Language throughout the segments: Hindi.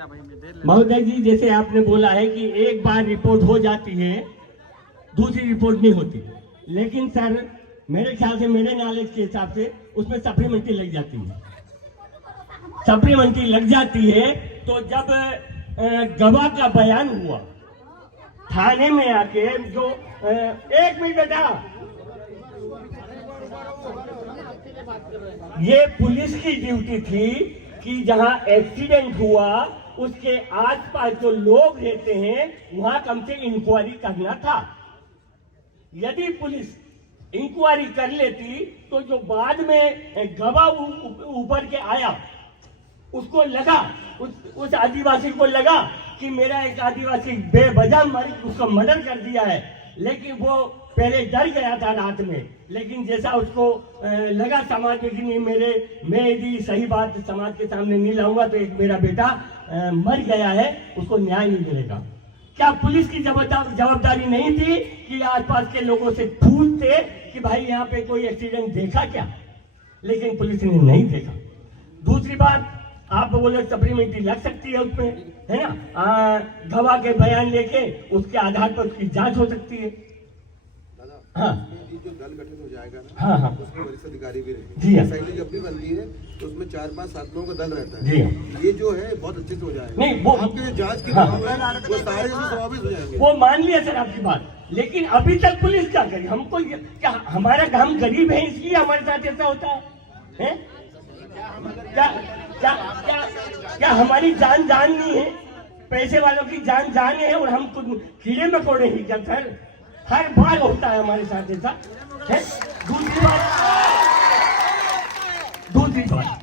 महोदय जी, जैसे आपने बोला है कि एक बार रिपोर्ट हो जाती है, दूसरी रिपोर्ट नहीं होती, लेकिन सर मेरे ख्याल से, मेरे नॉलेज के हिसाब से उसमें सप्लीमेंट्री लग जाती है। सप्लीमेंट्री लग जाती है तो जब गवाह का बयान हुआ थाने में आके, जो एक मिनट बेटा, ये पुलिस की ड्यूटी थी कि जहां एक्सीडेंट हुआ उसके आसपास जो लोग रहते हैं वहां कम से इंक्वायरी करना था। यदि पुलिस इंक्वायरी कर लेती तो जो बाद में गवाह ऊपर के आया, उसको लगा, उस आदिवासी को लगा कि मेरा एक आदिवासी बेवजह उसको मर्डर कर दिया है, लेकिन वो पहले डर गया था रात में, लेकिन जैसा उसको लगा समाज में कि नहीं, मैं यदि सही बात समाज के सामने नहीं लाऊंगा तो एक मेरा बेटा मर गया है, उसको न्याय नहीं मिलेगा। क्या पुलिस की जवाबदारी नहीं थी कि आसपास के लोगों से पूछते कि भाई यहाँ पे कोई एक्सीडेंट देखा क्या? लेकिन पुलिस ने नहीं देखा। दूसरी बात, आप बोले सप्लीमेंट्री लग सकती है उसमें, है ना, गवाह के बयान लेके उसके आधार पर उसकी जांच हो सकती है। हाँ, जो दल गठन हो जाएगा ना, हाँ हाँ, उसमें वरिष्ठ अधिकारी भी रहेंगे। जी हाँ, एसआईटी जब भी बनती है तो उसमें 4-5-7 लोगों का दल रहता है। जी हाँ, ये जो है बहुत अच्छे से हो जाएगा। नहीं वो आपके जांच की हाँ, वो सारे स्वाभाविक हो जाएंगे। वो मान लिया सर आपकी बात, लेकिन अभी तक पुलिस क्या करी? हमको क्या, हमारा काम गरीब है इसलिए हमारे साथ ऐसा होता है? क्या क्या क्या क्या हमारी जान नहीं है? पैसे वालों की जान है और हम कुछ कीड़े मकोड़े ही क्या सर? हर बार होता है हमारे साथ ऐसा है। दूसरी बात,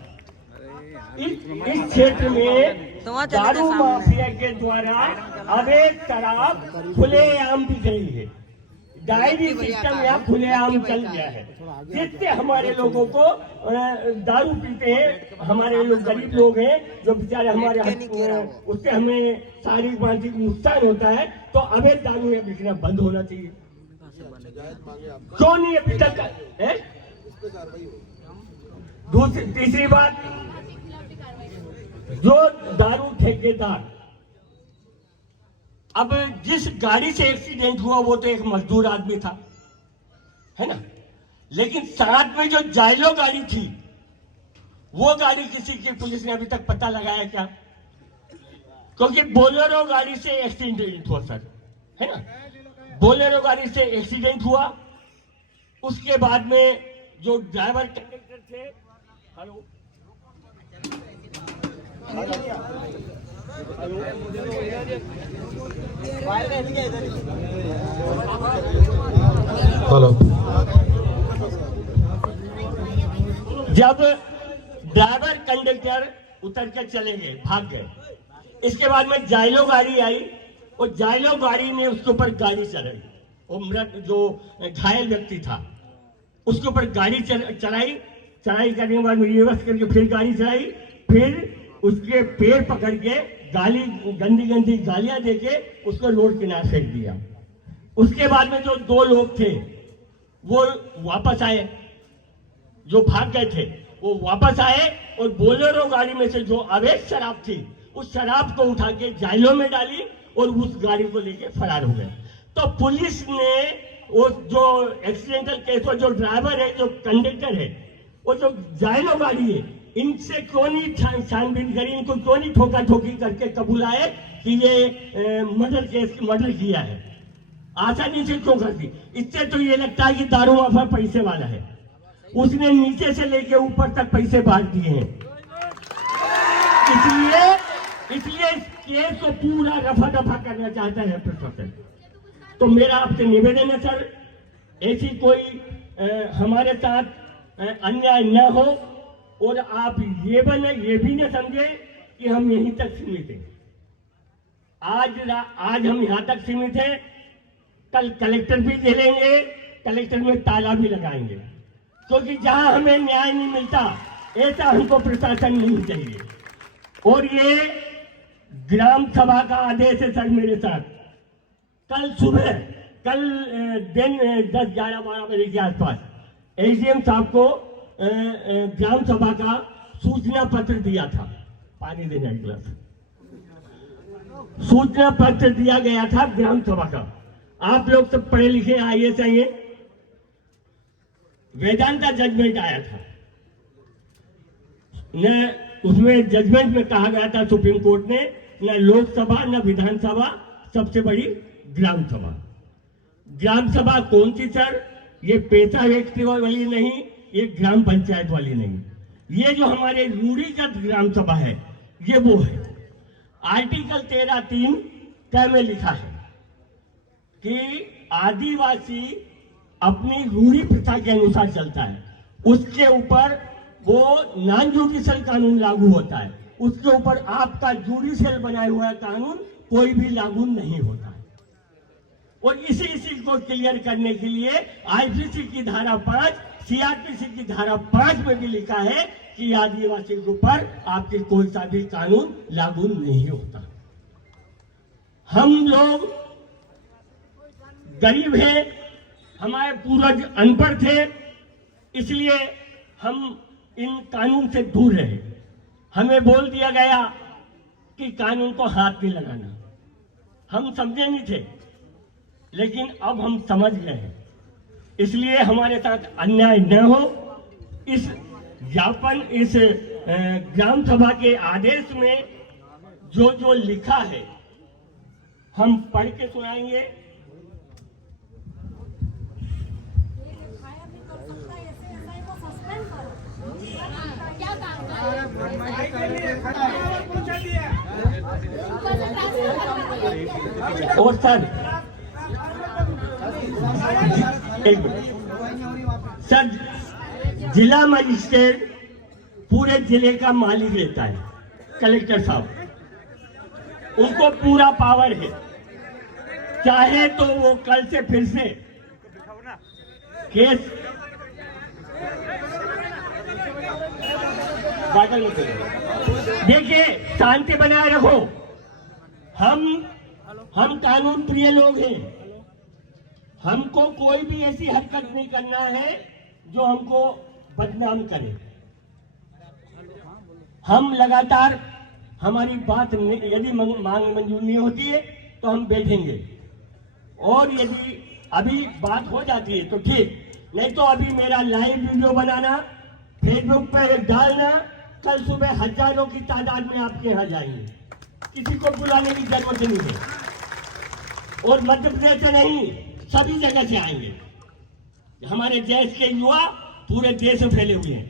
इस क्षेत्र में दारू माफिया के द्वारा अवैध शराब खुलेआम बिक रही है। डायरी सिस्टम यहाँ खुलेआम चल गया है, जिससे हमारे लोगों को दारू पीते हैं, हमारे लोग गरीब लोग हैं जो बेचारे हमारे, उससे हमें शारीरिक मानसिक नुकसान होता है। तो अवैध दारू में बिकना बंद होना चाहिए। क्यों नहीं अभी तक है? तीसरी बात, जो दारू ठेकेदार, अब जिस गाड़ी से एक्सीडेंट हुआ वो तो एक मजदूर आदमी था, है ना, लेकिन साथ में जो जाइलो गाड़ी थी, वो गाड़ी किसी की पुलिस ने अभी तक पता लगाया क्या? क्योंकि बोलेरो गाड़ी से एक्सीडेंट हुआ सर, है ना, बोलेरो गाड़ी से एक्सीडेंट हुआ। उसके बाद में जो ड्राइवर कंडक्टर थे, हेलो हेलो, जब ड्राइवर कंडक्टर उतर कर चले गए, भाग गए, इसके बाद में जाइलो गाड़ी आई और जाइलो गाड़ी ने उसके ऊपर गाड़ी चलाई, और मृत जो घायल व्यक्ति था उसके ऊपर गाड़ी चलाई करने के बाद रिवर्स करके फिर गाड़ी चलाई, फिर उसके पैर पकड़ के गाली गंदी गालियां देके उसको रोड किनारे फेंक दिया। उसके बाद में जो 2 लोग थे वो वापस आए, जो भाग गए थे वो वापस आए और बोलेरो गाड़ी में से जो अवैध शराब थी उस शराब को उठा के जाइलों में डाली और उस गाड़ी को लेके फरार हो गए। तो पुलिस ने वो जो एक्सीडेंटल केस में जो ड्राइवर है, जो कंडक्टर है, वो जो जाइलो गाड़ी है, इनसे क्यों नहीं छानबीन करी? इनको क्यों नहीं ठोका ठोकी करके कबूलाए कि ये मर्डर किया है? आसानी से क्यों कर दी? इससे तो ये लगता है कि दारू माफिया पैसे वाला है, उसने नीचे से लेके ऊपर तक पैसे बांट दिए हैं। इसलिए इस केस को पूरा रफा दफा करना चाहता है प्रशासन। तो मेरा आपसे निवेदन है सर, ऐसी कोई हमारे साथ अन्याय न हो, और आप ये भी न समझे कि हम यहीं तक सीमित हैं। आज हम यहां तक सीमित हैं, कल कलेक्टर भी झेलेंगे, कलेक्टर में ताला भी लगाएंगे, क्योंकि जहां हमें न्याय नहीं मिलता ऐसा हमको प्रशासन नहीं चाहिए। और ये ग्राम सभा का आदेश है सर मेरे साथ, कल सुबह, कल दिन 10, 11, 12 बजे के आसपास एसडीएम साहब को ग्राम सभा का सूचना पत्र दिया था, पानी देने का गिलास, सूचना पत्र दिया गया था ग्राम सभा का। आप लोग सब पढ़े लिखे IAS हैं, वेदांता जजमेंट आया था न, उसमें जजमेंट में कहा गया था सुप्रीम कोर्ट ने, न लोकसभा न विधानसभा, सबसे बड़ी ग्राम सभा। ग्राम सभा कौन सी सर? ये पैसा व्यक्ति वाली नहीं, ये ग्राम पंचायत वाली नहीं, ये जो हमारे रूढ़िगत ग्राम सभा है ये वो है। आर्टिकल 13(3) तय में लिखा है कि आदिवासी अपनी रूढ़ी प्रथा के अनुसार चलता है, उसके ऊपर वो नॉन जुडिशियल कानून लागू होता है, उसके ऊपर आपका जुडिशियल बनाया हुआ कानून कोई भी लागू नहीं होता है। और इसी को क्लियर करने के लिए IPC की धारा 5, CRPC की धारा 5 में भी लिखा है कि आदिवासी के ऊपर आपके कोई सा भी कानून लागू नहीं होता। हम लोग गरीब हैं, हमारे पूर्वज अनपढ़ थे, इसलिए हम इन कानून से दूर रहे। हमें बोल दिया गया कि कानून को हाथ नहीं लगाना, हम समझे नहीं थे, लेकिन अब हम समझ गए हैं। इसलिए हमारे साथ अन्याय न हो, इस ज्ञापन, इस ग्राम सभा के आदेश में जो जो लिखा है हम पढ़ के सुनाएंगे। और सर एक सर, जिला मजिस्ट्रेट पूरे जिले का मालिक रहता है, कलेक्टर साहब, उनको पूरा पावर है, चाहे तो वो कल से फिर से केस देखिए, शांति बनाए रखो। हम कानून प्रिय लोग हैं, हमको कोई भी ऐसी हरकत नहीं करना है जो हमको बदनाम करे। हम लगातार, हमारी बात यदि मांग मंजूर नहीं होती है तो हम बैठेंगे, और यदि अभी बात हो जाती है तो ठीक, नहीं तो अभी मेरा लाइव वीडियो बनाना, फेसबुक पर डालना, कल सुबह हजारों की तादाद में आपके यहाँ जाएंगे, किसी को बुलाने की जरूरत नहीं है। और मध्य प्रदेश से नहीं, सभी जगह से आएंगे। हमारे देश के युवा पूरे देश में फैले हुए हैं,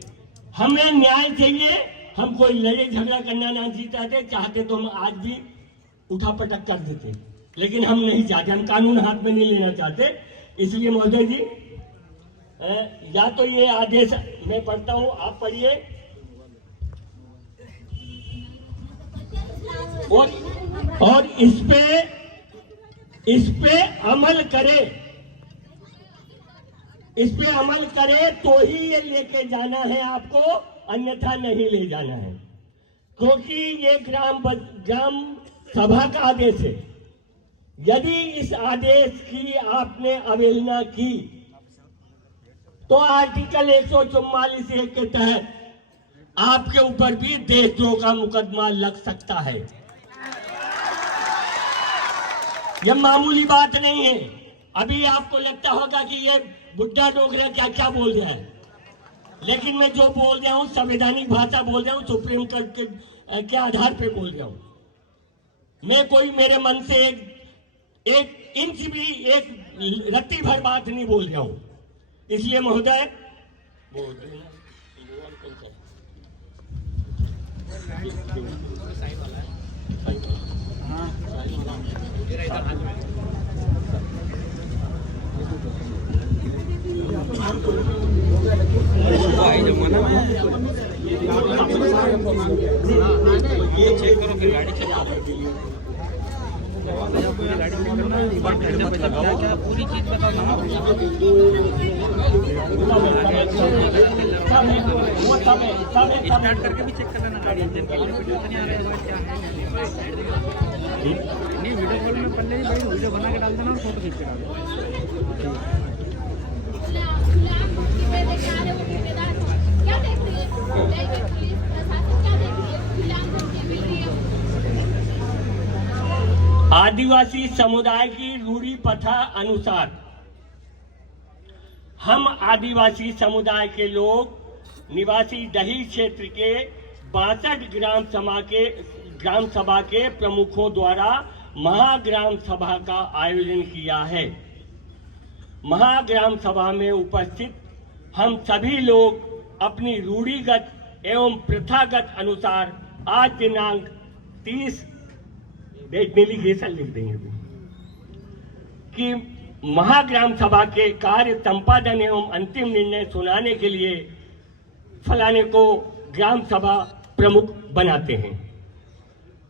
हमें न्याय चाहिए। हम कोई लड़ाई झगड़ा करना नहीं चाहते तो हम आज भी उठा पटक कर देते, लेकिन हम नहीं चाहते, हम कानून हाथ में नहीं लेना चाहते। इसलिए महोदय जी, या तो ये आदेश मैं पढ़ता हूं, आप पढ़िए, और इस पे अमल करे, इस पे अमल करे तो ही ये लेके जाना है आपको, अन्यथा नहीं ले जाना है, क्योंकि ये ग्राम सभा का आदेश है। यदि इस आदेश की आपने अवहेलना की तो आर्टिकल 144(1) के तहत आपके ऊपर भी देशद्रोह का मुकदमा लग सकता है। यह मामूली बात नहीं है। अभी आपको लगता होगा कि ये बुड्ढा डोगरा क्या क्या बोल रहा है, लेकिन मैं जो बोल रहा हूं संवैधानिक भाषा बोल रहा हूं, सुप्रीम कोर्ट के आधार पे बोल रहा हूं। मैं कोई मेरे मन से एक इंच भी, एक रत्ती भर बात नहीं बोल रहा हूं। इसलिए महोदय, ये चेक करो, फिर गाड़ी चलाओ। पूरी चीज स्टार्ट करके भी चेक कर लेना गाड़ी, इंजन का नहीं आ रहा है क्या है। नहीं, वीडियो कॉल में पहले ही भाई वीडियो बना के डाल देना और फोटो खींच के डाल देना। आदिवासी समुदाय की रूढ़ी प्रथा अनुसार हम आदिवासी समुदाय के लोग निवासी डही क्षेत्र के 62 ग्राम सभा के प्रमुखों द्वारा महाग्राम सभा का आयोजन किया है। महाग्राम सभा में उपस्थित हम सभी लोग अपनी रूढ़िगत एवं प्रथागत अनुसार आज दिनांक 30 डेट में लिख देंगे कि महाग्राम सभा के कार्य संपादन एवं अंतिम निर्णय सुनाने के लिए फलाने को ग्राम सभा प्रमुख बनाते हैं।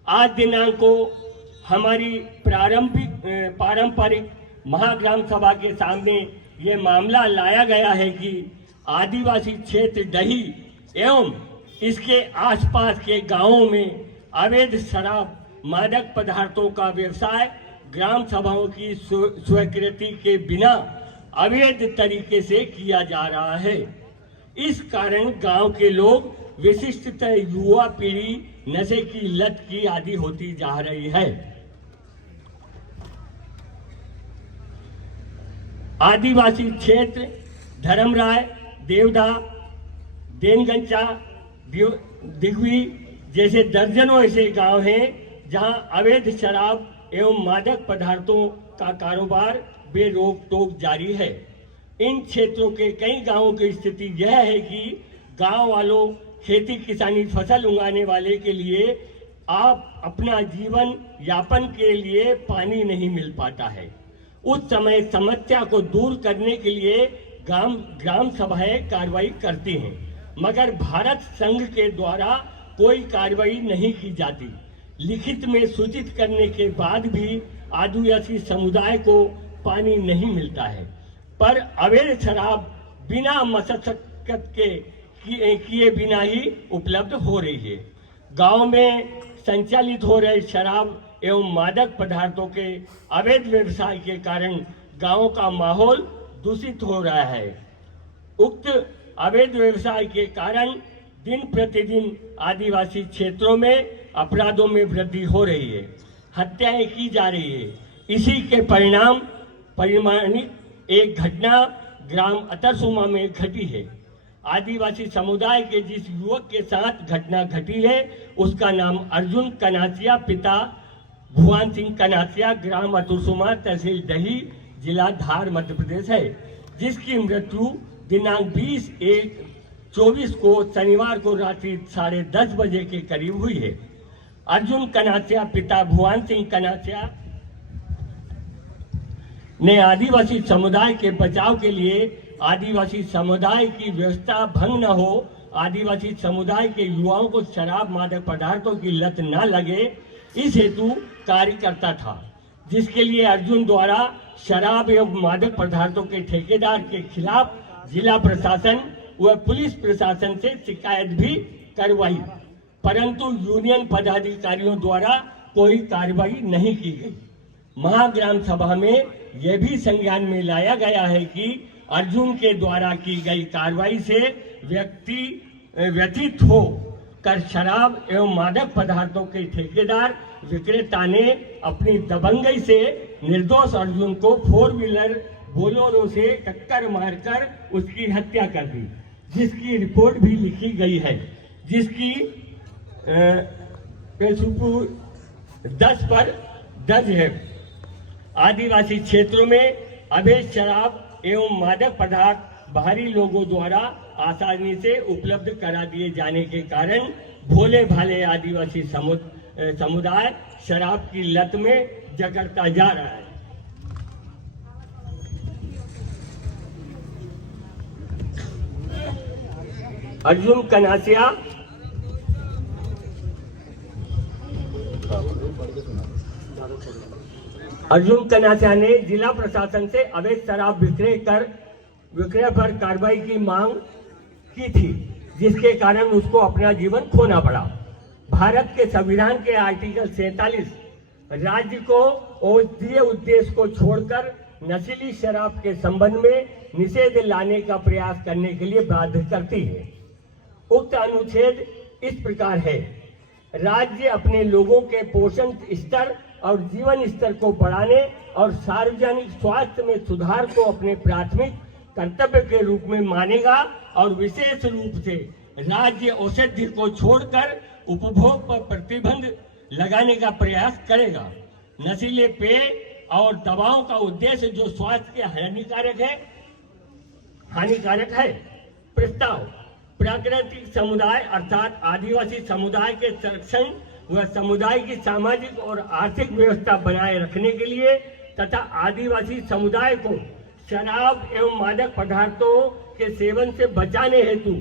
आज दिनांक को हमारी पारंपरिक महाग्राम सभा के सामने ये मामला लाया गया है कि आदिवासी क्षेत्र डही एवं इसके आसपास के गांवों में अवैध शराब मादक पदार्थों का व्यवसाय ग्राम सभाओं की स्वीकृति के बिना अवैध तरीके से किया जा रहा है। इस कारण गांव के लोग विशिष्टतः युवा पीढ़ी नशे की लत की आदी होती जा रही है। आदिवासी क्षेत्र धर्मराय, देवदा, देनगंचा, दिगवी जैसे दर्जनों ऐसे गांव हैं जहां अवैध शराब एवं मादक पदार्थों का कारोबार बेरोक टोक जारी है। इन क्षेत्रों के कई गांवों की स्थिति यह है कि गांव वालों खेती किसानी फसल उगाने वाले के लिए आप अपना जीवन यापन के लिए पानी नहीं मिल पाता है। उस समय समस्या को दूर करने के लिए ग्राम सभाएं कार्रवाई करती हैं, मगर भारत संघ के द्वारा कोई कार्रवाई नहीं की जाती। लिखित में सूचित करने के बाद भी आदिवासी समुदाय को पानी नहीं मिलता है, पर अवैध शराब बिना मशक्कत के किए बिना ही उपलब्ध हो रही है। गांव में संचालित हो रहे शराब एवं मादक पदार्थों के अवैध व्यवसाय के कारण गांव का माहौल दूषित हो रहा है। उक्त अवैध व्यवसाय के कारण दिन प्रतिदिन आदिवासी क्षेत्रों में अपराधों में वृद्धि हो रही है, हत्याएं की जा रही है। इसी के परिमाणिक एक घटना ग्राम अतरसुमा में घटी है। आदिवासी समुदाय के जिस युवक के साथ घटना घटी है उसका नाम अर्जुन कनासिया, पिता भुवन सिंह कनासिया, ग्राम अतरसुमा, तहसील डही, जिला धार, मध्य प्रदेश है, जिसकी मृत्यु दिनांक 20/1/24 को शनिवार को रात्रि 10:30 बजे के करीब हुई है। अर्जुन कनासिया, पिता भुवन सिंह कनासिया ने आदिवासी समुदाय के बचाव के लिए आदिवासी समुदाय की व्यवस्था भंग न हो, आदिवासी समुदाय के युवाओं को शराब मादक पदार्थों की लत न लगे, इस हेतु कार्य करता था, जिसके लिए अर्जुन द्वारा शराब एवं मादक पदार्थों के ठेकेदार के खिलाफ जिला प्रशासन व पुलिस प्रशासन से शिकायत भी करवाई, परंतु यूनियन पदाधिकारियों द्वारा कोई कार्रवाई नहीं की गई। महाग्राम सभा में यह भी संज्ञान में लाया गया है कि अर्जुन के द्वारा की गई कार्रवाई से व्यथित हो कर शराब एवं मादक पदार्थों के ठेकेदार विक्रेता ने अपनी दबंगई से निर्दोष अर्जुन को 4 व्हीलर बोलेरो से टक्कर मारकर उसकी हत्या कर दी, जिसकी रिपोर्ट भी लिखी गई है, जिसकी 10 पर दर्ज है। आदिवासी क्षेत्रों में अवैध शराब एवं मादक पदार्थ बाहरी लोगों द्वारा आसानी से उपलब्ध करा दिए जाने के कारण भोले भाले आदिवासी समुदाय शराब की लत में जकड़ता जा रहा है। अर्जुन कनासिया ने जिला प्रशासन से अवैध शराब विक्रय पर कार्रवाई की मांग की थी, जिसके कारण उसको अपना जीवन खोना पड़ा। भारत के संविधान के आर्टिकल 47 राज्य को औषधीय उद्देश्य को छोड़कर नशीली शराब के संबंध में निषेध लाने का प्रयास करने के लिए बाध्य करती है। उक्त अनुच्छेद इस प्रकार है राज्य अपने लोगों के पोषण स्तर और जीवन स्तर को बढ़ाने और सार्वजनिक स्वास्थ्य में सुधार को अपने प्राथमिक कर्तव्य के रूप में मानेगा और विशेष रूप से राज्य औषधि को छोड़कर उपभोग पर प्रतिबंध लगाने का प्रयास करेगा। नशीले पेय और दवाओं का उद्देश्य जो स्वास्थ्य के हानिकारक है। प्रस्ताव प्राकृतिक समुदाय अर्थात आदिवासी समुदाय के संरक्षण व समुदाय की सामाजिक और आर्थिक व्यवस्था बनाए रखने के लिए तथा आदिवासी समुदाय को शराब एवं मादक पदार्थों के सेवन से बचाने हेतु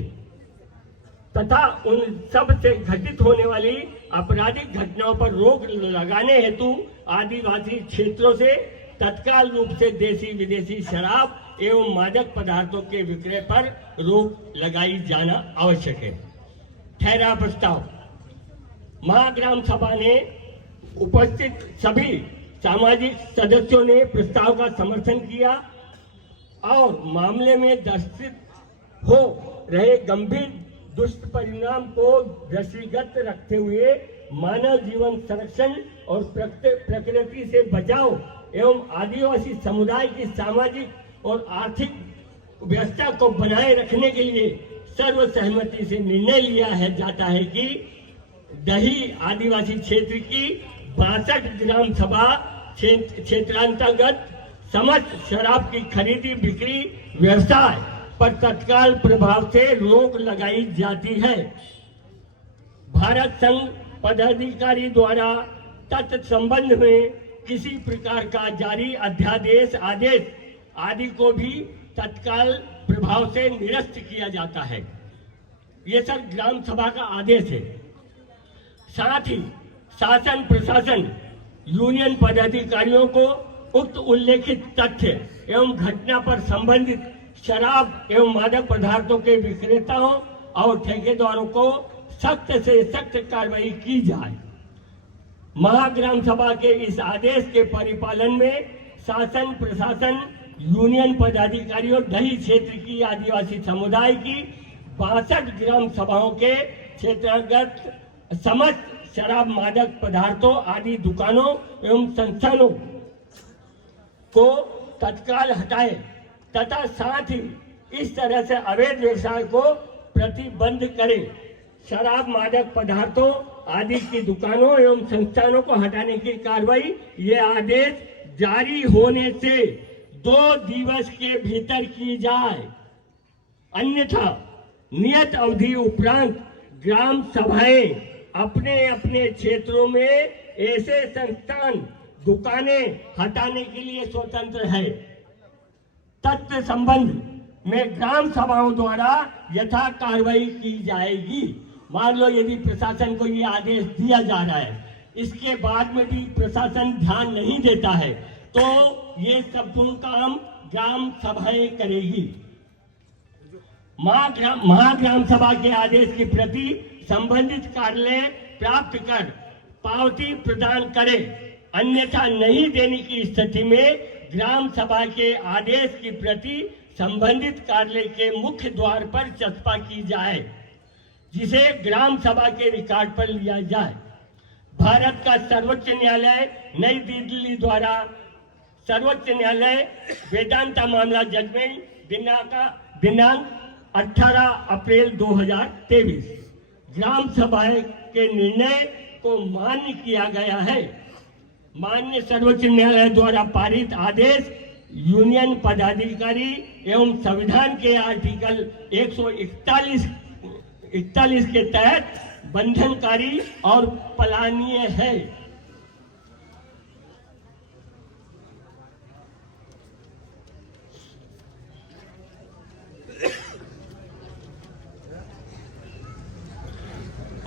तथा उन सब से घटित होने वाली आपराधिक घटनाओं पर रोक लगाने हेतु आदिवासी क्षेत्रों से तत्काल रूप से देशी विदेशी शराब एवं मादक पदार्थों के विक्रय पर रोक लगाई जाना आवश्यक है। ठहरा प्रस्ताव महाग्राम सभा ने उपस्थित सभी सामाजिक सदस्यों ने प्रस्ताव का समर्थन किया और मामले में दर्शित हो रहे गंभीर दुष्परिणाम को दृष्टिगत रखते हुए मानव जीवन संरक्षण और प्रकृति से बचाव एवं आदिवासी समुदाय की सामाजिक और आर्थिक व्यवस्था को बनाए रखने के लिए सर्वसहमति से निर्णय लिया जाता है कि दही आदिवासी क्षेत्र की 62 ग्राम सभा क्षेत्रांतर्गत समस्त शराब की खरीदी बिक्री व्यवसाय पर तत्काल प्रभाव से रोक लगाई जाती है। भारत संघ पदाधिकारी द्वारा तत्संबंध में किसी प्रकार का जारी अध्यादेश आदेश आदि को भी तत्काल प्रभाव से निरस्त किया जाता है। ये सर ग्राम सभा का आदेश है। साथ ही शासन प्रशासन यूनियन पदाधिकारियों को उक्त उल्लेखित तथ्य एवं घटना पर संबंधित शराब एवं मादक पदार्थों के विक्रेताओं और ठेकेदारों को सख्त से सख्त कार्रवाई की जाए। महाग्राम सभा के इस आदेश के परिपालन में शासन प्रशासन यूनियन पदाधिकारियों दही क्षेत्र की आदिवासी समुदाय की 62 ग्राम सभाओं के क्षेत्रांतर्गत समस्त शराब मादक पदार्थों आदि दुकानों एवं संस्थानों को तत्काल हटाए तथा साथ ही इस तरह से अवैध व्यवसाय को प्रतिबंध करे। शराब मादक पदार्थों आदि की दुकानों एवं संस्थानों को हटाने की कार्रवाई ये आदेश जारी होने से 2 दिवस के भीतर की जाए, अन्यथा नियत अवधि उपरांत ग्राम सभाएं अपने अपने क्षेत्रों में ऐसे संस्थान दुकानें हटाने के लिए स्वतंत्र है। तथ्य संबंध में ग्राम सभाओं द्वारा यथा कार्रवाई की जाएगी। मान लो यदि प्रशासन को ये आदेश दिया जा रहा है, इसके बाद में भी प्रशासन ध्यान नहीं देता है, तो ये सब काम ग्राम सभाएं करेगी। महाग्राम सभा के आदेश की प्रति संबंधित कार्यालय प्राप्त कर पावती प्रदान करे, अन्यथा नहीं देने की स्थिति में ग्राम सभा के आदेश की प्रति संबंधित कार्यालय के मुख्य द्वार पर चस्पा की जाए, जिसे ग्राम सभा के रिकॉर्ड पर लिया जाए। भारत का सर्वोच्च न्यायालय नई दिल्ली द्वारा सर्वोच्च न्यायालय वेदांता मामला जजमेंट दिनांक 18 अप्रैल 2023 ग्राम सभा के निर्णय को मान्य किया गया है। माननीय सर्वोच्च न्यायालय द्वारा पारित आदेश यूनियन पदाधिकारी एवं संविधान के आर्टिकल 141 के तहत बंधनकारी और पालनीय है।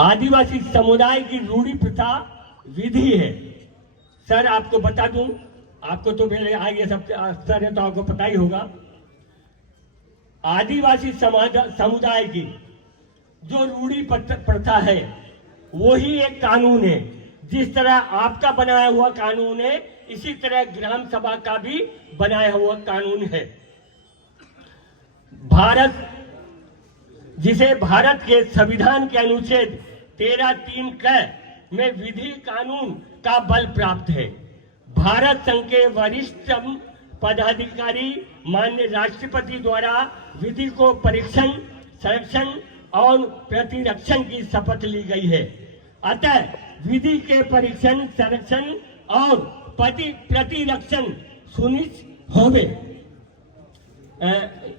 आदिवासी समुदाय की रूढ़ी प्रथा विधि है। सर आपको बता दूं, आपको तो मेरे आगे सब अक्सर है तो आपको पता ही होगा। आदिवासी समुदाय की जो रूढ़ी प्रथा है वही एक कानून है। जिस तरह आपका बनाया हुआ कानून है, इसी तरह ग्राम सभा का भी बनाया हुआ कानून है। जिसे भारत के संविधान के अनुच्छेद 13(3) क में विधि कानून का बल प्राप्त है। भारत संघ के वरिष्ठतम पदाधिकारी माननीय राष्ट्रपति द्वारा विधि को परीक्षण, संरक्षण और प्रतिरक्षण की शपथ ली गई है। अतः विधि के परीक्षण, संरक्षण और प्रतिरक्षण सुनिश्चित होवे।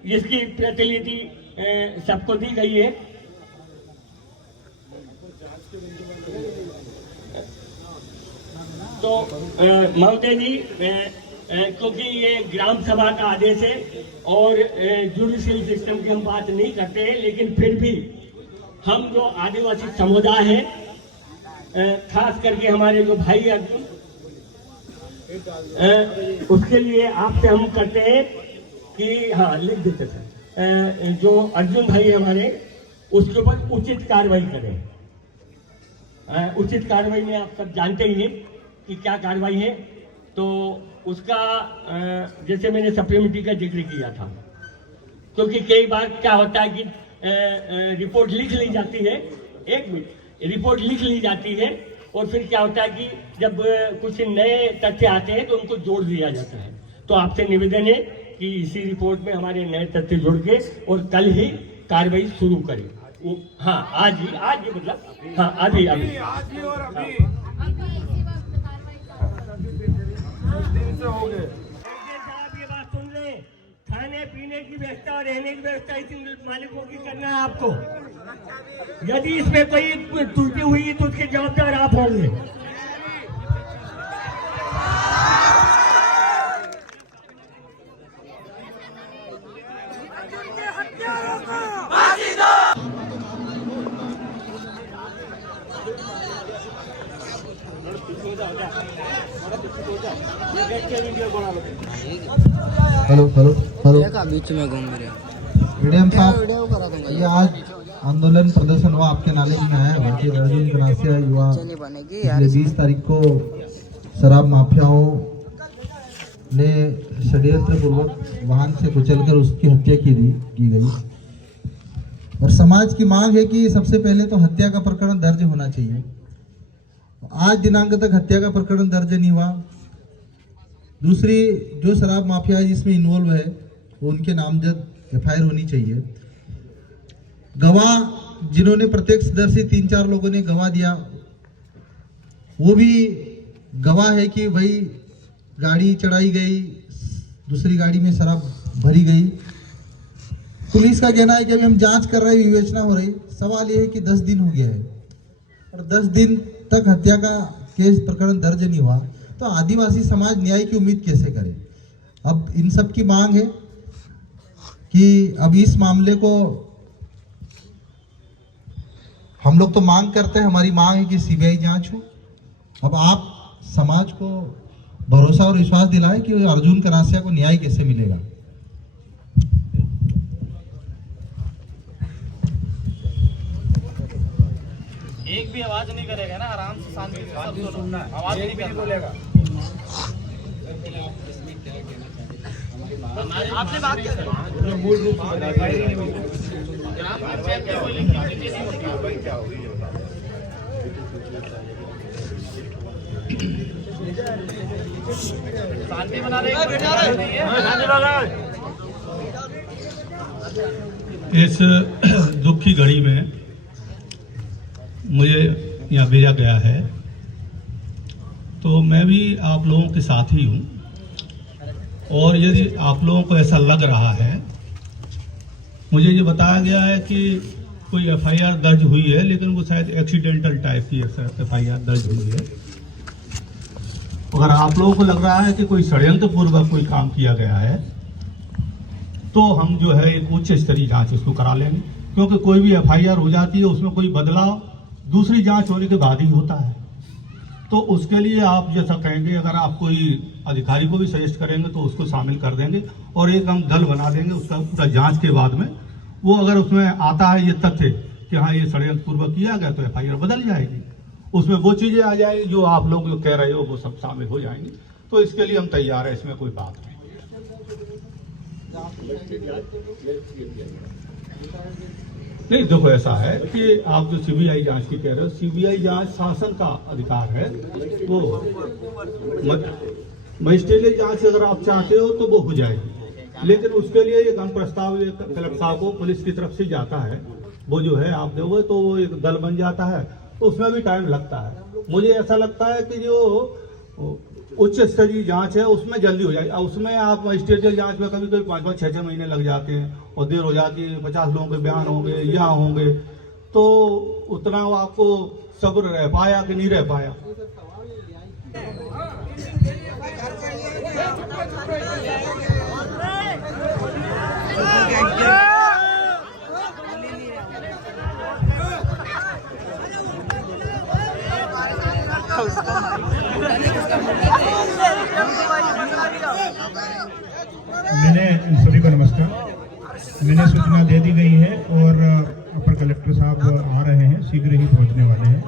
इसकी प्रतिलिपि सबको दी गई है। तो महोदय जी, क्योंकि ये ग्राम सभा का आदेश है और जुडिशियल सिस्टम की हम बात नहीं करते हैं, लेकिन फिर भी हम जो आदिवासी समुदाय है, खास करके हमारे जो भाई अर्जुन, उसके लिए आपसे हम करते हैं कि हाँ लिख देते सर, जो अर्जुन भाई हमारे, उसके ऊपर उचित कार्रवाई करें। उचित कार्रवाई में आप सब जानते ही हैं कि क्या कार्रवाई है। तो उसका जैसे मैंने सप्लीमेंट्री का जिक्र किया था, क्योंकि कई बार क्या होता है कि रिपोर्ट लिख ली जाती है, एक मिनट, रिपोर्ट लिख ली जाती है और फिर क्या होता है कि जब कुछ नए तथ्य आते हैं तो उनको जोड़ दिया जाता है। तो आपसे निवेदन है कि इसी रिपोर्ट में हमारे नए तथ्य जोड़ के और कल ही कार्रवाई शुरू करें। हाँ आज ही मतलब हाँ अभी और अभी साहब ये बात सुन ले, खाने पीने की व्यवस्था और रहने की व्यवस्था इस मालिकों की करना है आपको। यदि इसमें कोई त्रुटि हुई तो उसके जवाबदार आप होंगे। हेलो हेलो हेलो बीच में घूम रहे मीडियम साहब, ये आज आंदोलन प्रदर्शन हुआ आपके नाले में आया है। भारतीय अर्जुन गणासिया युवा पिछले 20 तारीख को शराब माफियाओं ने षड्यंत्र पूर्वक वाहन से कुचलकर उसकी हत्या की गई और समाज की मांग है कि सबसे पहले तो हत्या का प्रकरण दर्ज होना चाहिए। आज दिनांक तक हत्या का प्रकरण दर्ज नहीं हुआ। दूसरी, जो शराब माफिया है जिसमें इन्वॉल्व है वो उनके नामजद FIR होनी चाहिए। गवाह जिन्होंने प्रत्यक्षदर्शी 3-4 लोगों ने गवाह दिया, वो भी गवाह है कि भाई गाड़ी चढ़ाई गई, दूसरी गाड़ी में शराब भरी गई। पुलिस का कहना है कि अभी हम जांच कर रहे हैं, विवेचना हो रही। सवाल ये है कि 10 दिन हो गया है और 10 दिन तक हत्या का केस प्रकरण दर्ज नहीं हुआ, तो आदिवासी समाज न्याय की उम्मीद कैसे करे। अब इन सब की मांग है कि अब इस मामले को हम लोग तो मांग करते हैं, हमारी मांग है कि CBI जांच हो। अब आप समाज को भरोसा और विश्वास दिलाए कि अर्जुन गणासिया को न्याय कैसे मिलेगा। एक भी आवाज नहीं करेगा ना, आराम से शांति से सब सुनना, आवाज नहीं बोलेगा। आपने बात की मूल रूप ग्राम पंचायत के बोले क्या होगी। शांति बना रहे इस दुख की घड़ी में मुझे यहाँ भेजा गया है, तो मैं भी आप लोगों के साथ ही हूँ। और यदि आप लोगों को ऐसा लग रहा है, मुझे ये बताया गया है कि कोई FIR दर्ज हुई है, लेकिन वो शायद एक्सीडेंटल टाइप की FIR दर्ज हुई है। अगर आप लोगों को लग रहा है कि कोई षड्यंत्र पूर्वक कोई काम किया गया है, तो हम जो है एक उच्च स्तरीय जांच इसको करा लेंगे, क्योंकि कोई भी FIR हो जाती है उसमें कोई बदलाव दूसरी जांच होने के बाद ही होता है। तो उसके लिए आप जैसा कहेंगे, अगर आप कोई अधिकारी को भी सजेस्ट करेंगे तो उसको शामिल कर देंगे और एक हम दल बना देंगे उसका पूरा जांच के बाद में। वो अगर उसमें आता है ये तथ्य कि हाँ ये षड्यंत्र पूर्वक किया गया, तो FIR बदल जाएगी, उसमें वो चीजें आ जाएगी जो आप लोग जो कह रहे हो वो सब शामिल हो जाएंगी। तो इसके लिए हम तैयार है, इसमें कोई बात नहीं। नहीं, देखो ऐसा है कि आप जो सीबीआई जांच की कह रहे हो, सीबीआई जांच शासन का अधिकार है। वो मजिस्ट्रेटिव जांच अगर आप चाहते हो तो वो हो जाएगी, लेकिन उसके लिए एक प्रस्ताव कलेक्टर साहब को पुलिस की तरफ से जाता है। वो जो है आप दोगे तो वो एक दल बन जाता है, तो उसमें भी टाइम लगता है। मुझे ऐसा लगता है कि जो उच्च स्तरीय जांच है उसमें जल्दी हो जाएगी। उसमें आप मजिस्ट्रेटिव जांच में कभी कभी 5-5, 6-6 महीने लग जाते हैं और देर हो जाती है। 50 लोगों के बयान होंगे, यहाँ होंगे, तो उतना आपको सब्र रह पाया कि नहीं रह पाया। मैंने सभी को नमस्कार। मैंने सूचना दे दी गई है और अपर कलेक्टर साहब आ रहे हैं, शीघ्र ही पहुंचने वाले हैं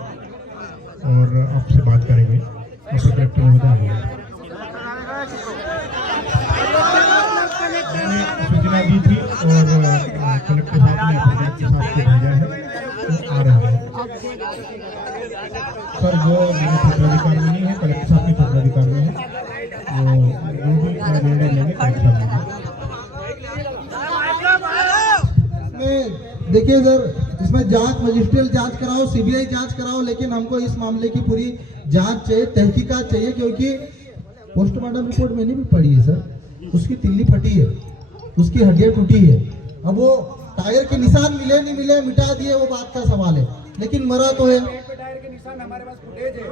और आपसे बात करेंगे। अपर कलेक्टर महोदय, मैंने सूचना दी थी और कलेक्टर साहब ने अपर कलेक्टर साहब को भेजा है, आ रहे हैं। सर वो मेरे क्षेत्राधिकार में नहीं है, कलेक्टर साहब के क्षेत्राधिकार में है। वो भी निर्णय लेंगे कलेक्टर साहब। देखिए सर, इसमें जांच मजिस्ट्रियल जांच कराओ, सीबीआई जांच कराओ, लेकिन हमको इस मामले की पूरी जांच चाहिए, तहकीकात चाहिए, क्योंकि पोस्टमार्टम रिपोर्ट मैंने भी पढ़ी है सर। उसकी तिल्ली फटी है, उसकी हड्डियां टूटी है। अब वो टायर के निशान मिले नहीं मिले, मिटा दिए, वो बात का सवाल है, लेकिन मरा तो है। टायर के निशान हमारे पास फुटेज है।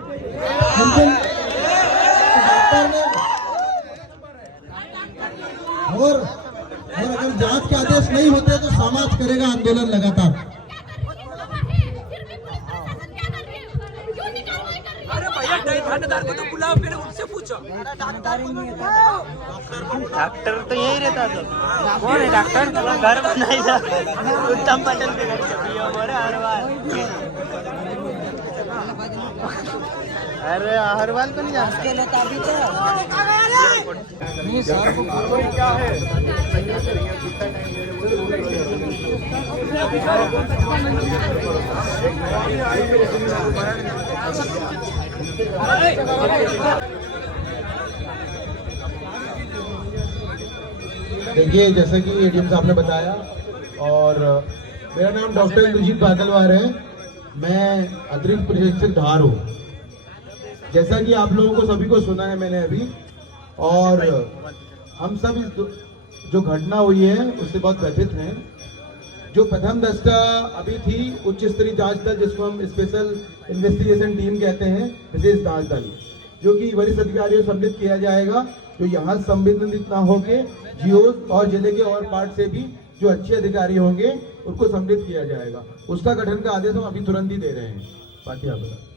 और अगर जांच के आदेश नहीं होते तो समाज करेगा आंदोलन लगातार। अरे भैया थानेदार को तो बुलाओ, फिर उनसे पूछो। डॉक्टर तो यही रहता था। कौन है डॉक्टर? घर बनाई था उत्तम पटेल के घर से हर बार। अरे हर बार तो नहीं जाते लेता अभी तो नहीं सर को क्या है। देखिए, जैसा कि एडीएम साहब ने बताया, और मेरा नाम डॉक्टर इंद्रजीत बादलवार है। मैं अतिरिक्त प्रशिक्षक धार हूँ। जैसा कि आप लोगों को सभी को सुना है मैंने अभी, और हम सब इस जो घटना हुई है उससे बहुत व्यथित हैं। जो प्रथम दृष्टा अभी थी उच्च स्तरीय जांच दल, जिसको हम स्पेशल इन्वेस्टिगेशन टीम कहते हैं, विशेष जांच दल, जो कि वरिष्ठ अधिकारियों सम्मिलित किया जाएगा, जो यहाँ संबंधित ना होके जियोज और जिले के और पार्ट से भी जो अच्छे अधिकारी होंगे उनको सम्मिलित किया जाएगा। उसका गठन का आदेश हम अभी तुरंत ही दे रहे हैं। बाकी आप बताएं।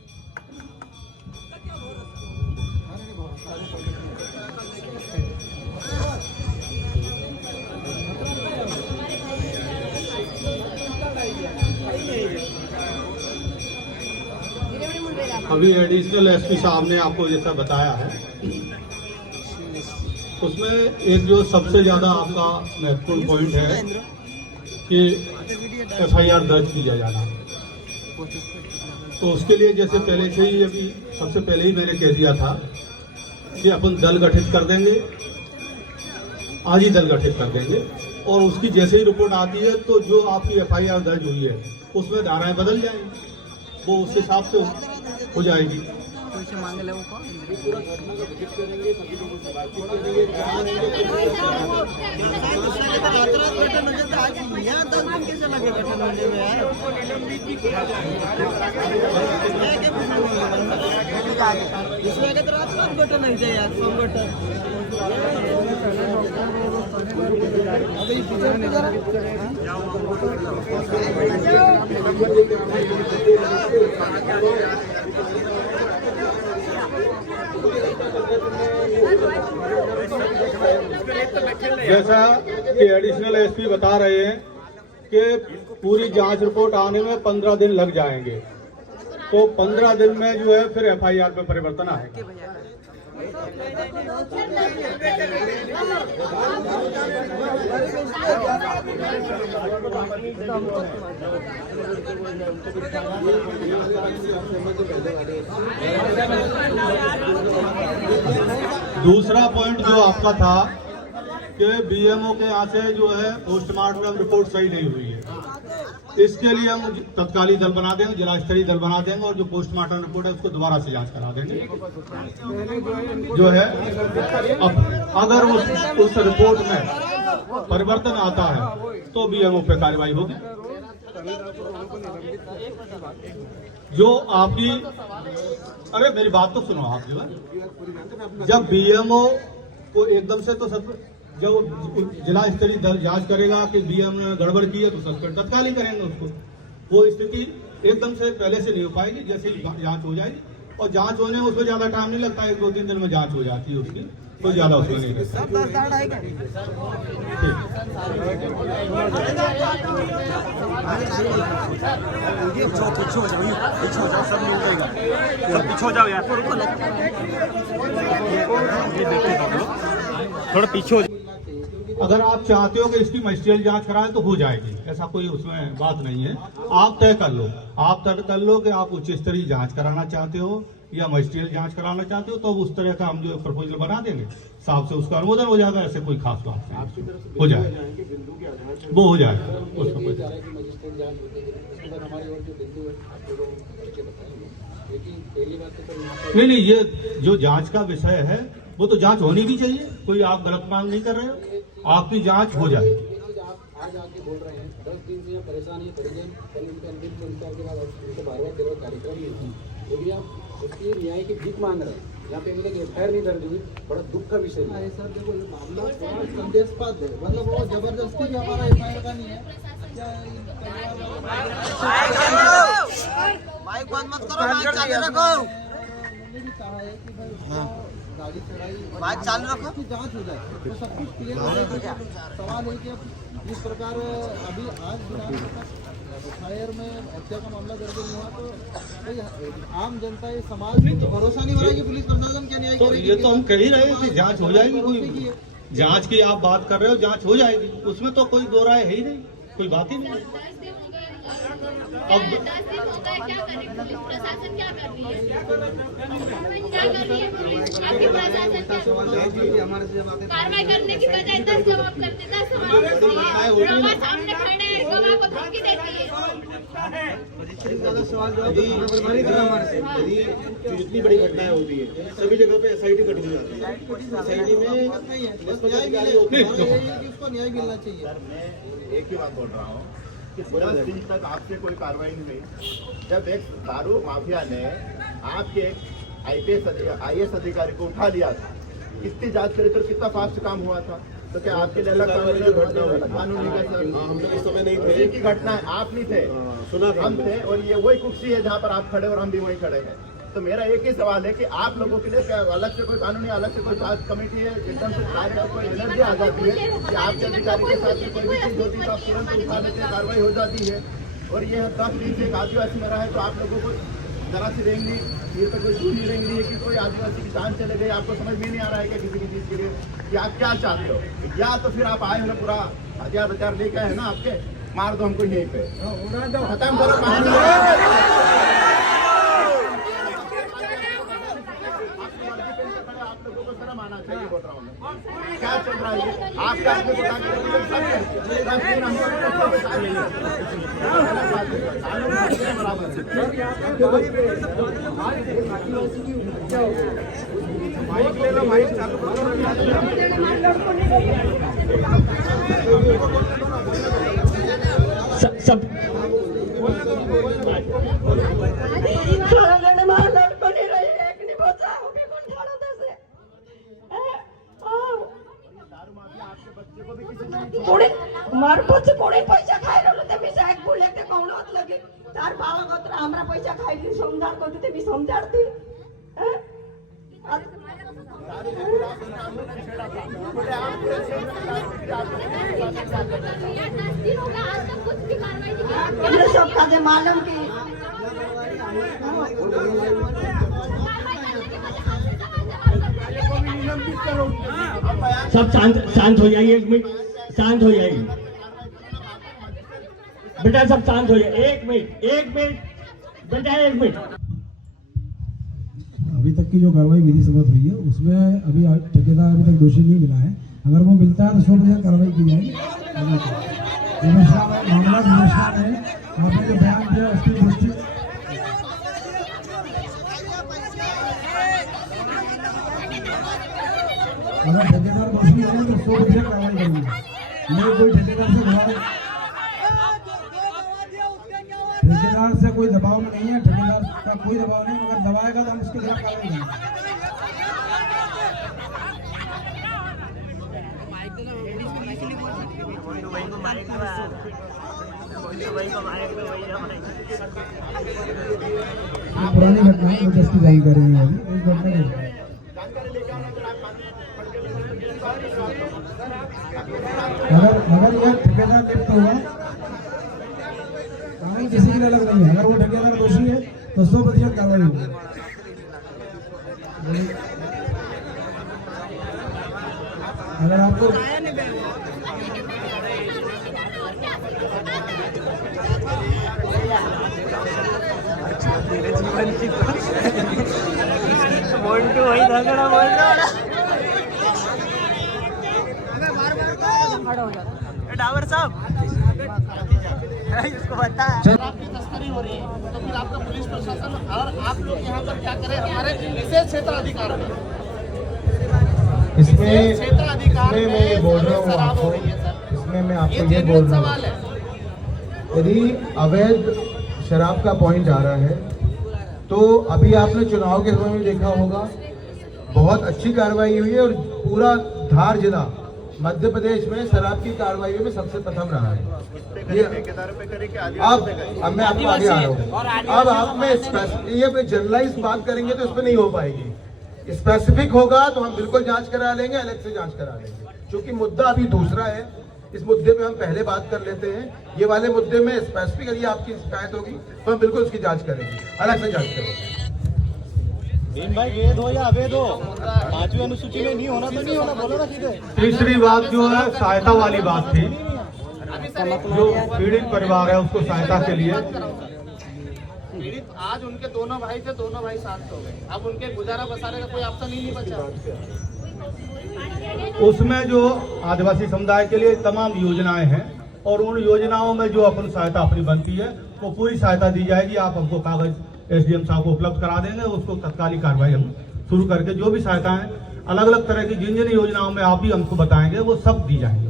अभी एडिशनल एसपी साहब ने आपको जैसा बताया है, उसमें एक जो सबसे ज़्यादा आपका महत्वपूर्ण पॉइंट है कि एफआईआर दर्ज किया जाना। तो उसके लिए जैसे पहले से ही, अभी सबसे पहले ही मैंने कह दिया था कि अपन दल गठित कर देंगे, आज ही दल गठित कर देंगे, और उसकी जैसे ही रिपोर्ट आती है तो जो आपकी एफआईआर दर्ज हुई है उसमें धाराएं बदल जाएंगी, वो उस हिसाब से हो जाएगी। जैसा कि एडिशनल एसपी बता रहे हैं कि पूरी जांच रिपोर्ट आने में 15 दिन लग जाएंगे, तो 15 दिन में जो है फिर FIR पे परिवर्तन आएगा। दूसरा पॉइंट जो आपका था कि BMO के यहाँ से जो है पोस्टमार्टम रिपोर्ट सही नहीं हुई है, इसके लिए हम तत्कालीन दल बना देंगे, जिला स्तरीय दल बना देंगे और जो पोस्टमार्टम रिपोर्ट है उसको दोबारा से जांच करा देंगे। जो है अगर उस रिपोर्ट में परिवर्तन आता है तो BMO पे कार्रवाई होगी। जो आपकी, अरे मेरी बात तो सुनो आप जो है, जब BMO को एकदम से तो जब जिला स्तरीय दल जांच करेगा कि BMO ने गड़बड़ की है तो सस्पेंड तत्काल ही करेंगे उसको। वो स्थिति एकदम से पहले से नहीं हो पाएगी, जैसे ही जांच हो जाएगी, और जांच होने में उसमें ज्यादा टाइम नहीं लगता है, 1-2-3 दिन में जांच हो जाती है उसकी, तो ज्यादा उसमें नहीं लगता। पीछे हो जाओ यार, थोड़ा पीछे हो। अगर आप चाहते हो कि इसकी मजिस्ट्रियल जांच कराएं तो हो जाएगी, ऐसा कोई उसमें बात नहीं है। आप तय कर लो, कि आप उच्च स्तरीय जांच कराना चाहते हो या मजिस्ट्रियल जांच कराना चाहते हो, तो उस तरह का हम जो प्रपोजल बना देंगे, साहब से उसका अनुमोदन हो जाएगा। ऐसे कोई खास बात नहीं, हो जाएगा, वो हो जाएगा उसमें कोई। नहीं, ये जो जांच का विषय है वो तो जांच होनी भी चाहिए, कोई आप गलत मांग नहीं कर रहे हो, आपकी जांच हो जाएगी। आज आके बोल रहे हैं 10 दिन से परेशान है, कल उनके अंतिम संस्कार के बाद उनको बार-बार कार्यक्रम नहीं हुआ, यदि आप उसकी न्याय की भीख मांग रहे हैं, यहाँ पे मिले FIR नहीं दर्ज हुई, बड़ा दुख का विषय है। सर देखो ये मामला संदेशपात है, मतलब वो जबरदस्ती भी हमारा FIR का नहीं है। माइक बंद मत करो, माइक चालू रखो। मैंने भी कहा है कि भाई गाड़ी चढ़ाई, माइक चालू रखो, की जांच हो जाए तो सब कुछ क्लियर हो जाएगा। सवाल है कि अब जिस प्रकार अभी आज FIR में हत्या का मामला दर्ज नहीं हुआ, तो आम जनता, ये समाज में तो भरोसा नहीं हो रहा है कि पुलिस प्रशासन क्या न्याय करेगी। ये तो हम कह ही रहे हैं कि जांच हो जाएगी, कोई जांच की आप बात कर रहे हो, जांच हो जाएगी, उसमें तो कोई दो राय है ही नहीं, कोई बात ही नहीं। अब 10 दिन हो गए, क्या करे पुलिस प्रशासन, क्या कर रही है, क्या कर रही है पुलिस, आपकी प्रशासन क्या कार्रवाई करने की बजाय 10 जवाब करते, 10 सवाल पूछती है, गवाह सामने खड़े हैं, गवाह को धमकी देती है। जितनी बड़ी घटनाएं होती है सभी जगह पे SIT गठित हो जाती है, SIT में उसको न्याय मिलना चाहिए। मैं एक ही बात बोल रहा हूँ कि 10 दिन तक आपसे कोई कार्रवाई नहीं हुई। जब एक दारू माफिया ने आपके IAS अधिकारी को उठा लिया था, कितनी जांच करी तो कितना फास्ट काम हुआ था, तो क्या आपके लिए अलग कानूनी का सर हम लोग उस समय नहीं थे, एक ही घटना है, आप नहीं थे, सुना हम थे, और ये वही कुर्सी है जहाँ पर आप खड़े और हम भी वहीं खड़े हैं। तो मेरा एक ही सवाल है कि आप लोगों के लिए क्या अलग से कोई कानूनी, अलग से कोई जांच कमेटी है, एकदम से कार्य को कोई एनर्जी आ जाती है कि आपके अधिकारी के साथ कोई भी चीज होती है तो आप तुरंत उठा लेते हैं, कार्रवाई हो जाती है। और ये 10 दिन से एक आदिवासी में रहा है, तो आप लोगों को जरा सी रहेंगी, ये तो कोई सुन नहीं रहेंगी कि कोई आदिवासी की जान चले गई, आपको समझ में नहीं आ रहा है कि किसी भी चीज के लिए कि आप क्या चाहते हो, या तो फिर आप आए हो ना पूरा हथियार लेके आए है ना, आपके मार दो हमको यहीं पे, खत्म करो। आप लोगों को शर्म आना चाहिए, बोल रहा हूँ मैं, क्या चल रहा है आपके आदमी को सब मार कोणी पैसा खायला ते मी साहेब बोलले ते कोणात लगे 4 बाळगत हमरा पैसा खायली समजार करते ते मी समजारती ये सब का मालूम की सब शांत हो जाइए, 1 मिनट शांत हो जाइए बेटा, सब शांत हो जाइए। 1 मिनट बेटा, 1 मिनट। अभी तक की जो कार्रवाई विधि सम्मत हुई है उसमें अभी ठेकेदार अभी तक दोषी नहीं मिला है। अगर वो मिलता है तो 100% कार्रवाई की जाएगी। मामला विवेचना में आपने जो बयान दिया उसकी दृष्टि अगर ठेकेदार दोषी है तो 100% कार्रवाई करेंगे। नहीं कोई ठेकेदार से कोई दबाव में नहीं है, ठेकेदार का कोई दबाव नहीं, मगर दबाएगा तो हम उसके खिलाफ कार्रवाई करेंगे। पुरानी घटना है, मुझे इसकी जानकारी नहीं है अभी। अगर यह ठेकेदार लिप्त हुआ, कहानी किसी के लिए अलग नहीं है। अगर वो ठेकेदार दोषी है तो 100% कार्रवाई होगी। अगर आपको डावर साहब इसको बता आपकी तस्करी हो रही है, तो फिर आपका पुलिस प्रशासन और आप लोग यहाँ पर क्या करें? हमारे विशेष क्षेत्र अधिकार में इसमें क्षेत्र अधिकार इसमें मैं ये बोल रहा हूँ शराब हो आपको, रही है सर। इसमें मैं आपको ये ये बोल रहा सवाल है। हूँ, यदि अवैध शराब का पॉइंट आ रहा है तो अभी आपने चुनाव के समय में देखा होगा, बहुत अच्छी कार्रवाई हुई है और पूरा धार जिला मध्य प्रदेश में शराब की कार्रवाई में सबसे प्रथम रहा है। अब मैं आपको आगे आ रहा हूँ। अब आप में ये जनरलाइज बात करेंगे तो इस पर नहीं हो पाएगी। स्पेसिफिक होगा तो हम बिल्कुल जांच करा लेंगे, अलग से जांच करा लेंगे। क्योंकि मुद्दा अभी दूसरा है, इस मुद्दे पे हम पहले बात कर लेते हैं। ये वाले मुद्दे में स्पेसिफिक यदि आपकी शिकायत होगी तो हम बिल्कुल उसकी जांच करेंगे, अलग से जांच करेंगे। भाई वेद हो या अवैध हो, 5वीं अनुसूची में नहीं होना तो नहीं होना, बोलो ना सीधे। तीसरी बात जो है सहायता वाली बात थी, जो पीड़ित परिवार है उसको सहायता के लिए पीड़ित आज उनके दोनों भाई थे, दोनों भाई साथ हो गए। अब उनके गुजारा बसाने का कोई ऑप्शन ही नहीं बचा। उसमें जो आदिवासी समुदाय के लिए तमाम योजनाएं हैं और उन योजनाओं में जो अपन सहायता अपनी बनती है वो पूरी सहायता दी जाएगी। आप हमको कागज एसडीएम साहब को उपलब्ध करा देंगे, उसको तत्कालिक कार्रवाई हम शुरू करके जो भी सहायताएं अलग अलग तरह की जिन जिन योजनाओं में आप भी हमको बताएंगे वो सब दी जाएंगे,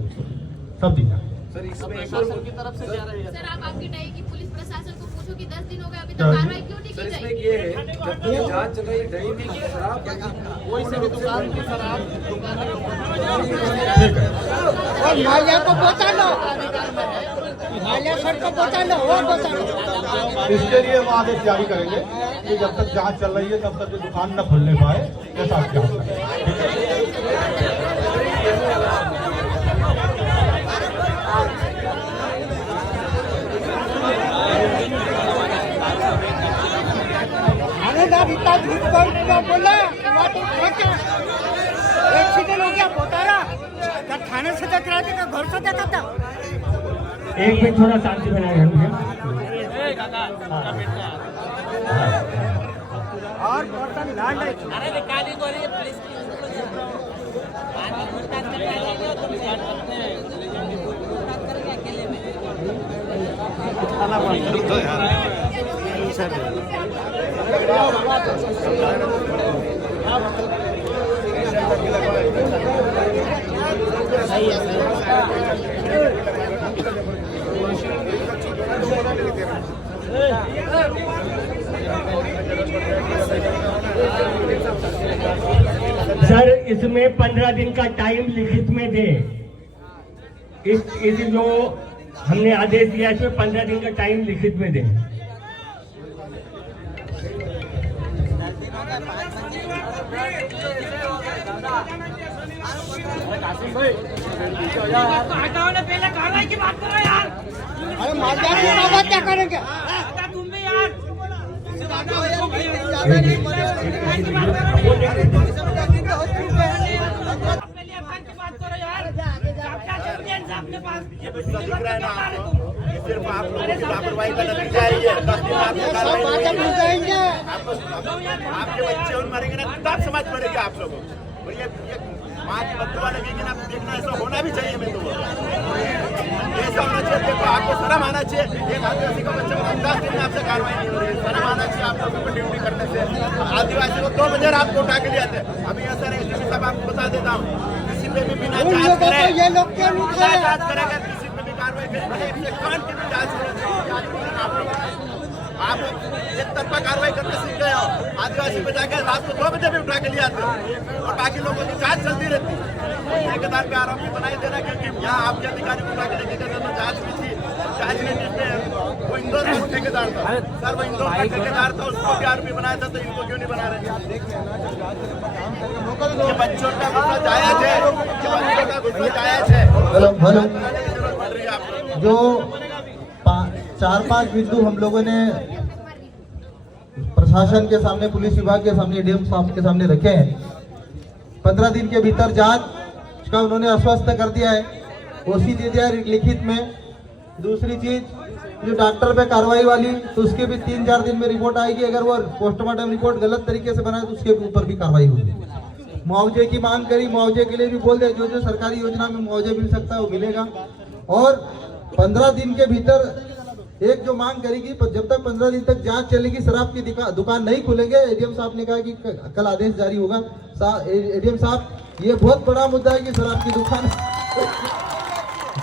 सब दी जाएंगे। प्रशासन की तरफ से जा रही है सर, आप आपकी डाई की पुलिस प्रशासन को पूछो कि 10 दिन हो गए अभी तक कार्रवाई क्यों नहीं की गई? जांच चल रही दही में शराब कोई से भी दुकान की शराब माल्या को पहुंचा लो, माल्या सर को पहुंचा लो, वो पहुंचा लो। इसके लिए हम आदेश जारी करेंगे कि जब तक जांच चल रही है तब तक ये दुकान न खुलने पाए, ऐसा जांच इतना झूठ बोला, एक्सीडेंट हो गया बोतारा, थाने से टकरा देगा, घर से देखा था। 1 मिनट थोड़ा शांति बनाए रखिए। और बर्तन लाल है। अरे रिकॉर्डिंग हो रही है पुलिस की, अकेले में सर, इसमें 15 दिन का टाइम लिखित में दे। इस जो हमने आदेश दिया इसमें 15 दिन का टाइम लिखित में दे। हटाओ ना, पहले कार्रवाई की बात करो यार। अरे मार जाने के बाद क्या करेंगे? तुम भी यार अपने पास दिख रहा है ना आपको, सिर्फ आप लोगों की लापरवाही का नतीजा है ये। 10 दिन आपने कार्रवाई नहीं की है। आपके बच्चे और मरेंगे ना तब समझ पड़ेगी आप लोगों को। और ये माँ की बददुआ लगेगी ना, देखना ऐसा होना भी चाहिए। मैं तो ऐसा होना चाहिए। देखो आपको शर्म आना चाहिए। एक आदिवासी का बच्चा 10 दिन में आपसे कार्रवाई नहीं हो रही है। शर्म आना चाहिए आप लोगों को ड्यूटी करने से। आदिवासी को 2 बजे रात को उठा के ले आते। अभी ऐसा नहीं, सब आपको बता देता हूँ, किसी पे भी बिना जांच करे, ये लोग क्या बिना जांच करेगा, किसी पे भी कार्रवाई करेंगे, इससे कान की भी जांच करेंगे। आप एक तरफा कार्रवाई करके सीख गए हो। आदिवासी पे जाकर रात को 2 बजे भी उठा के ले आते हो और बाकी लोगों की जांच चलती रहती है। ठेकेदार पे आरोपी बनाई देना, क्योंकि यहाँ आपके अधिकारी को उठा के लेके गए तो जांच भी थी। जांच में वो इंदौर का ठेकेदार था सर, वो इंदौर का ठेकेदार था, उसको भी आरोपी बनाया था, तो इनको क्यों नहीं बना रहे? ये बच्चों का गुस्सा जायज है, ये बच्चों का गुस्सा जायज है। हेलो हेलो, जरूरत पड़ रही है आप लोगों को। जो 4-5 बिंदु हम लोगों ने प्रशासन के सामने, पुलिस विभाग के सामने, डीएम साहब के सामने रखे हैं। 15 दिन के भीतर जांच का उन्होंने आश्वस्त कर दिया है, ओसी दे दिया है लिखित में। दूसरी चीज, जो डॉक्टर पे कार्रवाई वाली, तो उसके भी 3-4 दिन में रिपोर्ट आएगी। अगर वो पोस्टमार्टम रिपोर्ट गलत तरीके से बनाए तो उसके ऊपर भी कार्रवाई होगी। मुआवजे की मांग करी, मुआवजे के लिए भी बोल दे, जो जो सरकारी योजना में मुआवजे मिल सकता है वो मिलेगा। और 15 दिन के भीतर एक जो मांग करेगी, जब तक 15 दिन तक जांच चलेगी, शराब की दुकान नहीं खुलेंगे। एडीएम साहब ने कहा कि कल आदेश जारी होगा। एडीएम साहब, ये बहुत बड़ा मुद्दा है कि शराब की दुकान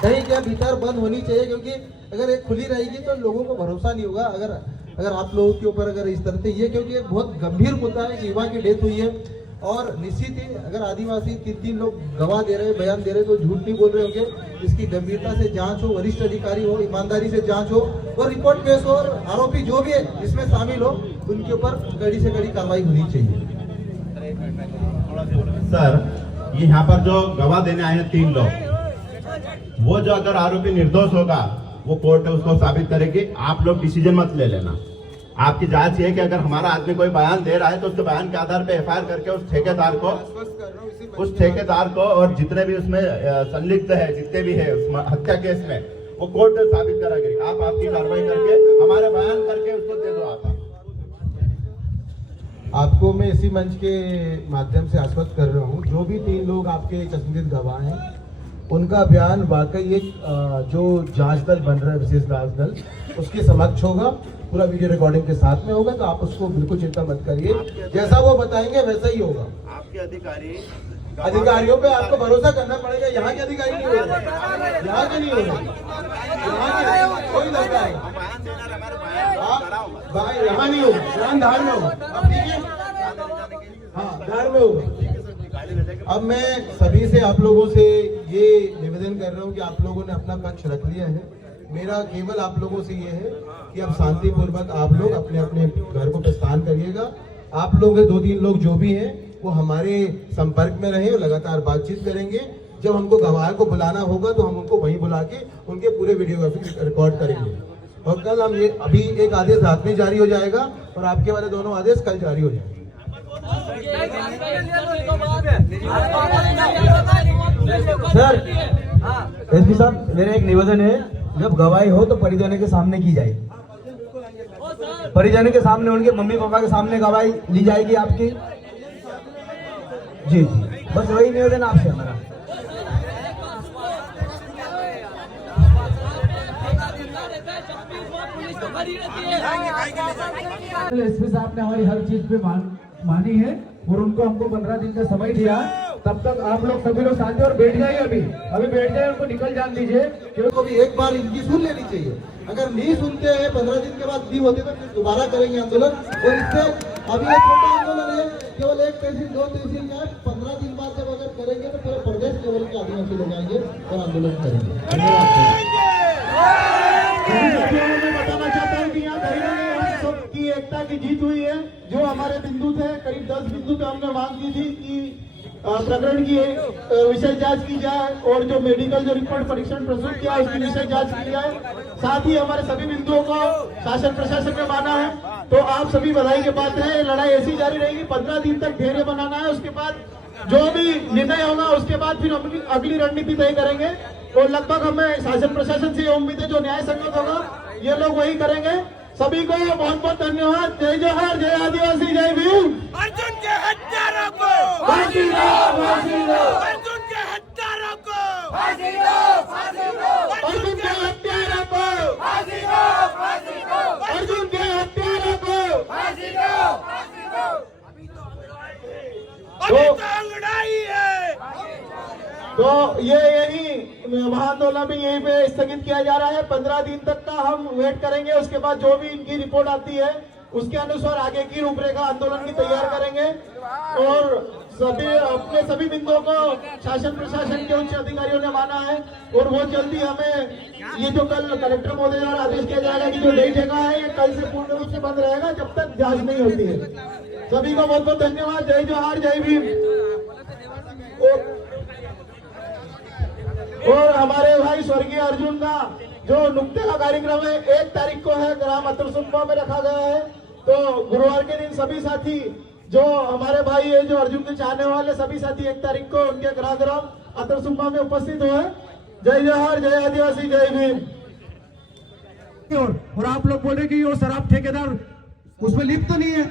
नहीं क्या भीतर बंद होनी चाहिए, क्योंकि अगर एक खुली रहेगी तो लोगों को भरोसा नहीं होगा। अगर आप लोगों के ऊपर अगर इस तरह से ये, क्योंकि एक बहुत गंभीर मुद्दा है, युवा की डेथ हुई है। और निश्चित ही अगर आदिवासी 3 लोग गवाह दे रहे, बयान दे रहे, तो झूठ नहीं बोल रहे होंगे। इसकी गंभीरता से जांच हो, वरिष्ठ अधिकारी हो, ईमानदारी से जांच हो और रिपोर्ट पेश हो, और आरोपी जो भी है इसमें शामिल हो उनके ऊपर कड़ी से कड़ी कार्रवाई होनी चाहिए। सर, ये यहाँ पर जो गवाह देने आए हैं 3 लोग, वो जो अगर आरोपी निर्दोष होगा, वो कोर्ट उसको साबित करेगी। आप लोग डिसीजन मत ले लेना। आपकी जांच ये है कि अगर हमारा आदमी कोई बयान दे रहा है तो उसके बयान के आधार पे एफआईआर करके उस ठेकेदार को और जितने भी उसमें संलिप्त है, जितने भी है उस हत्या केस में, वो कोर्ट साबित कराएगी। आप आपकी कार्रवाई करके हमारे बयान करके उसको दे दो। आपको मैं इसी मंच के माध्यम से आश्वस्त कर रहा हूँ, जो भी 3 लोग आपके चश्मदीद गवाह हैं, उनका बयान वाकई एक जो जांच दल बन रहा है, विशेष जांच दल, उसके समक्ष होगा, पूरा वीडियो रिकॉर्डिंग के साथ में होगा। तो आप उसको बिल्कुल चिंता मत करिए, जैसा वो बताएंगे वैसा ही होगा। आपके अधिकारियों पे आपको भरोसा करना पड़ेगा। यहाँ के अधिकारी नहीं होगा, यहाँ के नहीं होगा, यहाँ के कोई लड़का है यहाँ नहीं होगा, यहाँ धार में होगा। अब ठीक है, हाँ धार में होगा। अब मैं सभी से, आप लोगों से ये निवेदन कर रहा हूँ कि आप लोगों ने अपना पक्ष रख लिया है। मेरा केवल आप लोगों से ये है कि अब शांतिपूर्वक आप लोग अपने अपने घर को प्रस्थान करिएगा। आप लोग 2-3 लोग जो भी हैं वो हमारे संपर्क में रहे और लगातार बातचीत करेंगे। जब हमको गवाह को बुलाना होगा तो हम उनको वहीं बुला के उनके पूरे वीडियोग्राफी रिकॉर्ड करेंगे। और कल हम ये, अभी एक आदेश रात में जारी हो जाएगा और आपके वाले दोनों आदेश कल जारी हो जाएंगे। सर, एसपी साहब, मेरा एक निवेदन है, जब गवाही हो तो परिजनों के सामने की जाए। परिजनों के सामने, उनके मम्मी पापा के सामने गवाही ली जाएगी आपकी। जी जी, बस वही निवेदन आपसे हमारा। एसपी साहब ने हमारी हर चीज पे मानी है और उनको हमको 15 दिन का समय दिया। तब तक आप लोग सभी लोग शांति और बैठ जाइए। अभी बैठ जाए, उनको निकल जान दीजिए। क्योंकि भी एक बार इनकी सुन लेनी चाहिए। अगर नहीं सुनते हैं, 15 दिन के बाद नहीं होते तो फिर दोबारा करेंगे आंदोलन। और इससे अभी एक छोटा आंदोलन है, केवल 1 तहसील 2 तहसील का। 15 दिन बाद जब अगर करेंगे तो पूरे प्रदेश लेवल के आदिवासी लोग आएंगे और आंदोलन करेंगे। बताना चाहता हूँ कि यहाँ सबकी एकता की जीत हुई है। जो हमारे बिंदु थे, करीब 10 बिंदु पे हमने मांग की थी कि प्रकरण की विशेष जांच की जाए और जो मेडिकल जो रिपोर्ट परीक्षण प्रस्तुत किया उसकी विशेष जांच की जाए। साथ ही हमारे सभी बिंदुओं को शासन प्रशासन ने माना है, तो आप सभी बधाई के पात्र हैं। लड़ाई ऐसी जारी रहेगी, 15 दिन तक धैर्य बनाना है। उसके बाद जो भी निर्णय होगा उसके बाद फिर हम अगली रणनीति तय करेंगे और लगभग हमें शासन प्रशासन से उम्मीद है जो न्याय संगत होगा ये लोग वही करेंगे। सभी को बहुत बहुत धन्यवाद। जय जोहार, जय आदिवासी, जय भीम। अर्जुन के हत्यारों को फांसी दो, फांसी दो। अर्जुन के हत्यारों को फांसी दो, फांसी दो। अर्जुन के हत्यारों को फांसी दो, फांसी दो। अर्जुन के हत्यारों को फांसी दो, फांसी दो। अभी तो लड़ाई है। तो ये यही महाआंदोलन भी यहीं पे स्थगित किया जा रहा है। 15 दिन तक का हम वेट करेंगे। उसके बाद जो भी इनकी रिपोर्ट आती है उसके अनुसार आगे की रूपरेखा आंदोलन की तैयार करेंगे और अपने सभी बिंदुओं को शासन प्रशासन के उच्च अधिकारियों ने माना है और वो जल्दी हमें ये जो कल कलेक्टर महोदय द्वारा आदेश किया जाएगा कि जो नई जगह है ये कल से पूर्ण रूप से बंद रहेगा जब तक जांच नहीं होती है। सभी को बहुत बहुत धन्यवाद। जय जोहार, जय भीम। और हमारे भाई स्वर्गीय अर्जुन का जो नुक्ते का कार्यक्रम है 1 तारीख को है, ग्राम अतरसुम्पा में रखा गया है। तो गुरुवार के दिन सभी साथी जो हमारे भाई है जो अर्जुन के चाहने वाले सभी साथी 1 तारीख को उनके ग्राम अतरसुम्पा में उपस्थित हुए। जय जोहार, जय आदिवासी, जय भीम। और आप लोग बोल रहे कि वो शराब ठेकेदार उसमें लिप्त तो नहीं है।